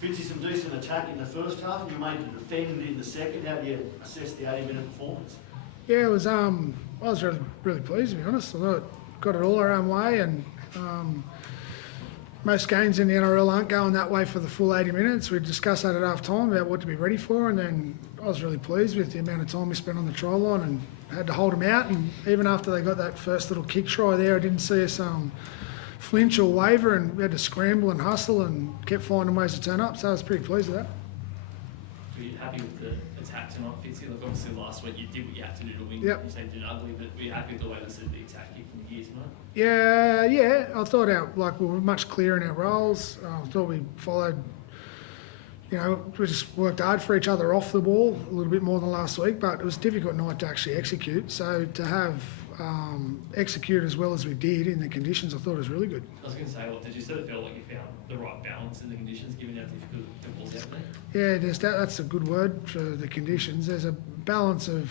Fitzy, some decent attack in the first half, and you made the defend in the second. How do you assess the 80-minute performance? Yeah, it was. I was really pleased, to be honest. I thought it got it all our own way, and most games in the NRL aren't going that way for the full 80 minutes. We discussed that at half time about what to be ready for, and then I was really pleased with the amount of time we spent on the try line and had to hold them out. And even after they got that first little kick try there, I didn't see us flinch or waver, and we had to scramble and hustle and kept finding ways to turn up. So I was pretty pleased with that. Were you happy with the attack tonight, Fitzy? Like obviously last week you did what you had to do to win. Yep. You said it ugly, but were you happy with the way the attack kicked in the gear tonight? Yeah. I thought we were much clearer in our roles. I thought we followed. We just worked hard for each other off the ball a little bit more than last week, but it was a difficult night to actually execute. So to have execute as well as we did in the conditions, I thought it was really good. I was going to say, did you sort of feel like you found the right balance in the conditions, given how difficult the ball's out there? Yeah, that's a good word for the conditions. There's a balance of,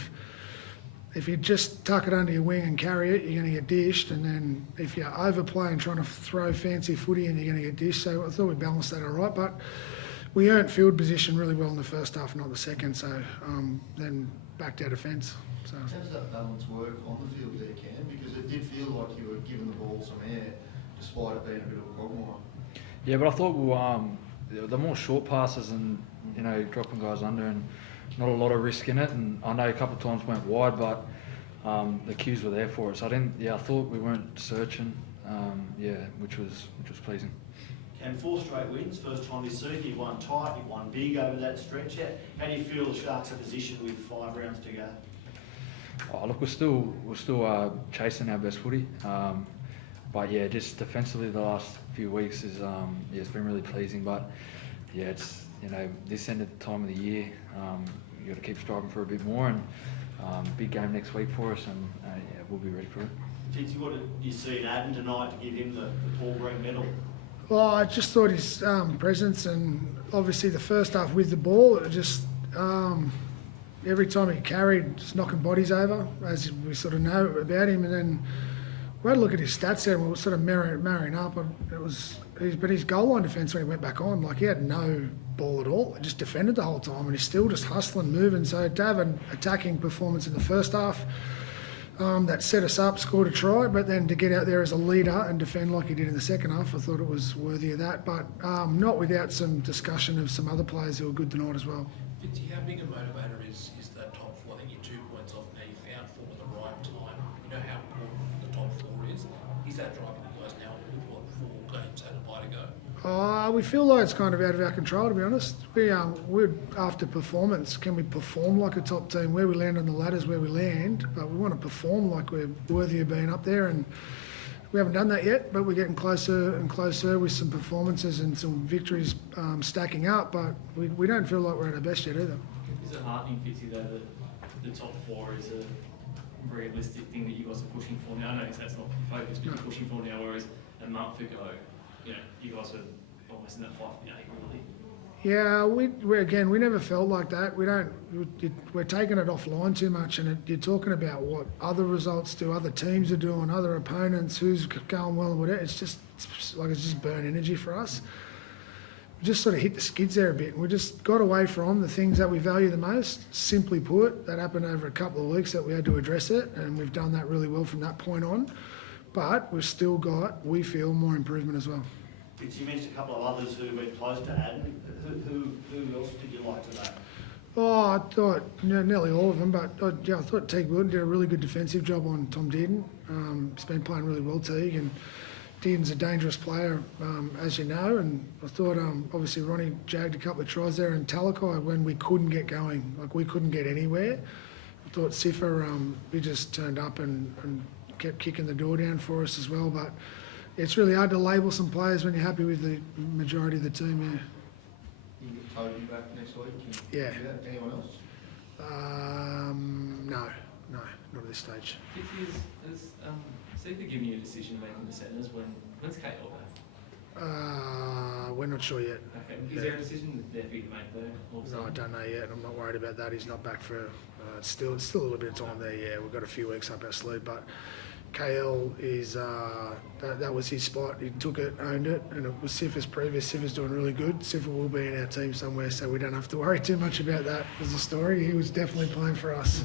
if you just tuck it under your wing and carry it, you're going to get dished, and then if you overplay and trying to throw fancy footy in, you're going to get dished. So I thought we balanced that all right, but we earned field position really well in the first half, not the second. So then backed our defence. So. How does that balance work on the field there, Cam? Because it did feel like you were giving the ball some air, despite it being a bit of a quagmire. Yeah, but I thought the more short passes and dropping guys under and not a lot of risk in it. And I know a couple of times went wide, but the cues were there for us. I thought we weren't searching. Which was pleasing. And 4 straight wins, first time this season. You've won tight, you've won big over that stretch. How do you feel the Sharks are positioned with 5 rounds to go? Oh, look, we're still chasing our best footy, but yeah, just defensively the last few weeks is it's been really pleasing. But yeah, it's this end of the time of the year, you got to keep striving for a bit more, and big game next week for us, and we'll be ready for it. Fitzy, what did you see in Adam tonight to give him the Paul Green medal? Well, I just thought his presence, and obviously the first half with the ball, it just every time he carried, just knocking bodies over, as we sort of know about him. And then we had a look at his stats there, and we were sort of marrying up. And but his goal line defence when he went back on, like he had no ball at all. He just defended the whole time, and he's still just hustling, moving. So to have an attacking performance in the first half, that set us up, scored a try, but then to get out there as a leader and defend like he did in the second half, I thought it was worthy of that. But not without some discussion of some other players who were good tonight as well. Fitzy, how big a motivator is that top 4? I think you're 2 points off now. You found 4 at the right time. You know how important the top 4 is. Is that driving you guys now with 4 games had a bye to go? We feel like it's kind of out of our control, to be honest. We're after performance. Can we perform like a top team? Where we land on the ladder is where we land, but we want to perform like we're worthy of being up there, and we haven't done that yet, but we're getting closer and closer with some performances and some victories stacking up, but we don't feel like we're at our best yet either. Is it heartening, Fitzy, though, that the top 4 is a realistic thing that you guys are pushing for now? I know that's not your focus, but you're pushing for now, whereas a month ago, you guys were almost in that 5 for 8, really. Yeah, we never felt like that. We're taking it offline too much, and you're talking about what other results do, other teams are doing, other opponents, who's going well and whatever. It's just burn energy for us. We just sort of hit the skids there a bit, and we just got away from the things that we value the most. Simply put, that happened over a couple of weeks that we had to address it, and we've done that really well from that point on. But we've still got, we feel, more improvement as well. You mentioned a couple of others who went close to Adam. Who else did you like today? Oh, I thought nearly all of them, but I thought Teague Wood did a really good defensive job on Tom Dearden. He's been playing really well, Teague, and Dearden's a dangerous player, as you know. And I thought, obviously, Ronnie jagged a couple of tries there, and Talakai when we couldn't get going, like we couldn't get anywhere. I thought Sifa, he just turned up and kept kicking the door down for us as well, but it's really hard to label some players when you're happy with the majority of the team, You get Toby back next week? Yeah. Anyone else? No, not at this stage. Fitzy, has Seeker given you a decision making the centres? When's Kate back? We're not sure yet. Okay. Is there a decision there for you to make though? No, I don't know yet. I'm not worried about that. He's not back for. It's still a little bit of time there. Yeah, we've got a few weeks up our sleeve, but KL is that was his spot. He took it, owned it, and it was Sifa's previous. Sifa's doing really good. Sifa will be in our team somewhere, so we don't have to worry too much about that as a story. He was definitely playing for us.